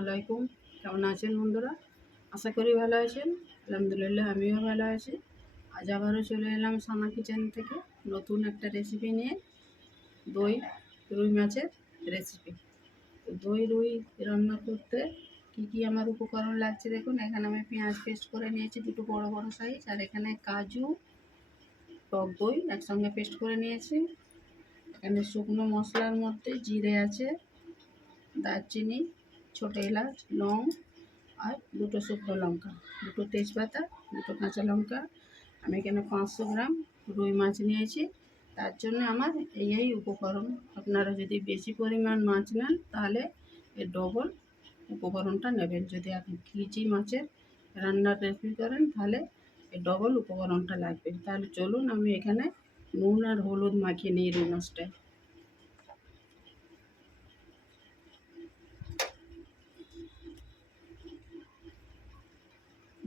আলাইকুম। কেমন আছেন বন্ধুরা? আশা করি ভালো আছেন। আলহামদুলিল্লাহ, আমিও ভালো আছি। আজ আবারও চলে এলাম সানা কিচেন থেকে নতুন একটা রেসিপি নিয়ে। দই, রুই মাছের রেসিপি দই, রুই রান্না করতে কি কি আমার উপকরণ লাগছে দেখুন। এখানে আমি পেঁয়াজ পেস্ট করে নিয়েছি, দুটো বড় বড় সাইজ আর এখানে কাজু, টক দই একসঙ্গে পেস্ট করে নিয়েছি। এখানে শুকনো মশলার মধ্যে জিরে আছে, দারচিনি ছোটো এলাচ, লং আর দুটো শুকনো লঙ্কা। দুটো তেজপাতা, দুটো কাঁচা লঙ্কা। আমি এখানে পাঁচশো গ্রাম রুই মাছ নিয়েছি। তার জন্য আমার এই এই উপকরণ। আপনারা যদি বেশি পরিমাণ মাছ নেন, তাহলে এর ডবল উপকরণটা নেবেন। যদি আপনি কেজি মাছের রান্নার রেসিপি করেন, তাহলে এর ডবল উপকরণটা লাগবে। তাহলে চলুন আমি এখানে নুন আর হলুদ মাখিয়ে নিই রুই মাছটায়।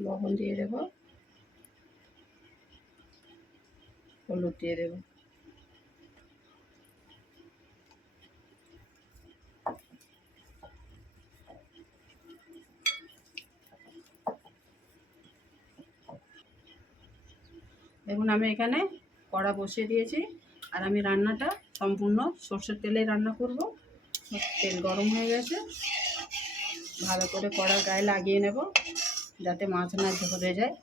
লবণ দিয়ে দেব। হলুদ দিয়ে দেব। দেখুন, আমি এখানে কড়া বসিয়ে দিয়েছি আর আমি রান্নাটা সম্পূর্ণ সর্ষের তেলে রান্না করব। তেল গরম হয়ে গেছে। ভালো করে কড়ার গায়ে লাগিয়ে নেব। যাতে মাছ না ধরে যায়।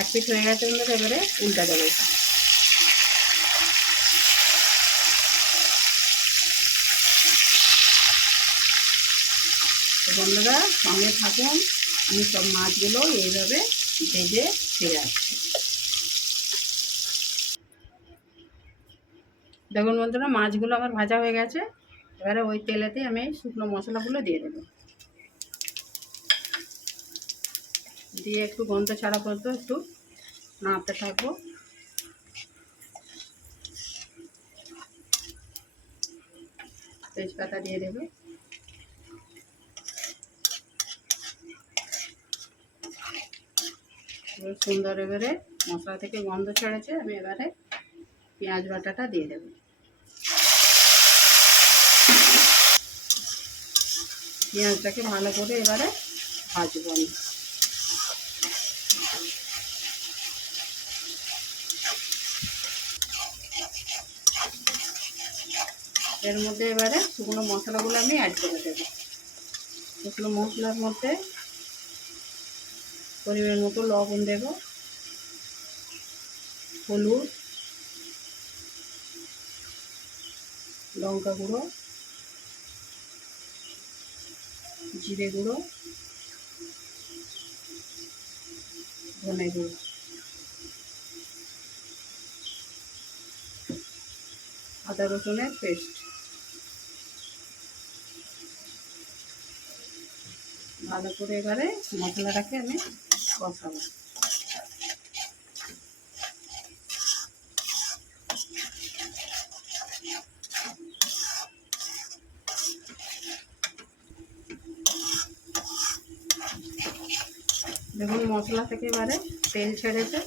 এক পিঠ হয়ে গেছে বন্ধুরা এবারে উল্টা দেবো বন্ধুরা, সঙ্গে থাকুন। আমি সব মাছগুলো এইভাবে ভেজে ফিরে আসছি। দেখুন বন্ধুরা, মাছগুলো আমার ভাজা হয়ে গেছে। এবারে ওই তেলেতে আমি শুকনো মশলাগুলো দিয়ে দেবো। দিয়ে একটু গন্ধ ছাড়া পর্যন্ত একটু নাড়তে থাকব। তেজপাতা দিয়ে দেবে। এবার সুন্দর এবারে মশলা থেকে গন্ধ ছেড়েছে, আমি এবারে পেঁয়াজ বাটাটা দিয়ে দেব। পেঁয়াজটাকে ভালো করে এবারে ভাজবো আমি। এর মধ্যে এবারে শুকনো মশলাগুলো আমি অ্যাড করে দেবো। শুকনো মশলার মধ্যে পরিমাণ মতো লবণ দেব। হলুদ লঙ্কা গুঁড়ো জিরে গুঁড়ো ধনে গুঁড়ো। আদা রসুনের পেস্ট ভালো করে এবারে মশলাটাকে আমি কষাবো। দেখুন, মশলা থেকে এবারে তেল ছেড়েছে।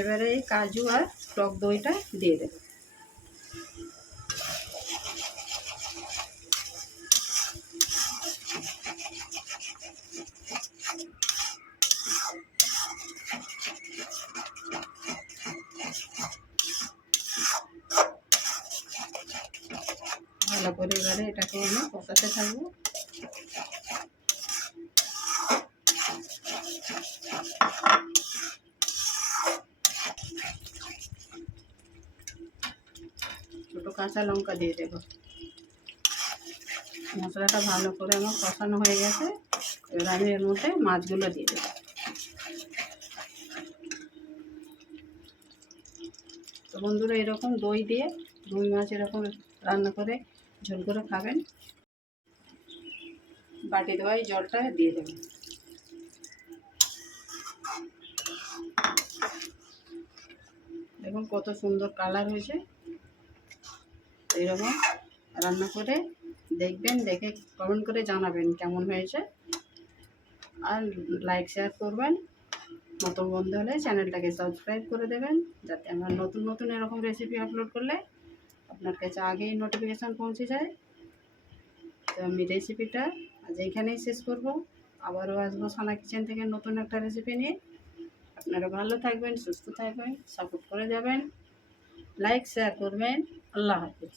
এবারে এই কাজু আর টক দইটা দিয়ে দেবো। ভালো করে এবারে এটাকে আমি কষাতে থাকব। ছোটো কাঁচা লঙ্কা দিয়ে দেব। মশলাটা ভালো করে আমার কষানো হয়ে গেছে। এবার আমি এর মধ্যে মাছগুলো দিয়ে দেবো। তো বন্ধুরা, এরকম দই দিয়ে রুই মাছ এরকম রান্না করে ঝোল করে খাবেন। বাটি দেওয়াই জলটা দিয়ে দেবেন। দেখুন কত সুন্দর কালার হয়েছে। এইরকম রান্না করে দেখবেন, দেখে কমেন্ট করে জানাবেন কেমন হয়েছে। আর লাইক শেয়ার করবেন। নতুন বন্ধু হলে চ্যানেলটাকে সাবস্ক্রাইব করে দেবেন, যাতে আমরা নতুন নতুন এরকম রেসিপি আপলোড করলে আপনার কাছে আগেই নোটিফিকেশান পৌঁছে যায়। তো আমি রেসিপিটা আজ এইখানেই শেষ করব। আবারও আসব সানা কিচেন থেকে নতুন একটা রেসিপি নিয়ে। আপনারা ভালো থাকবেন, সুস্থ থাকবেন সাপোর্ট করে যাবেন। লাইক শেয়ার করবেন। আল্লাহ হাফিজ।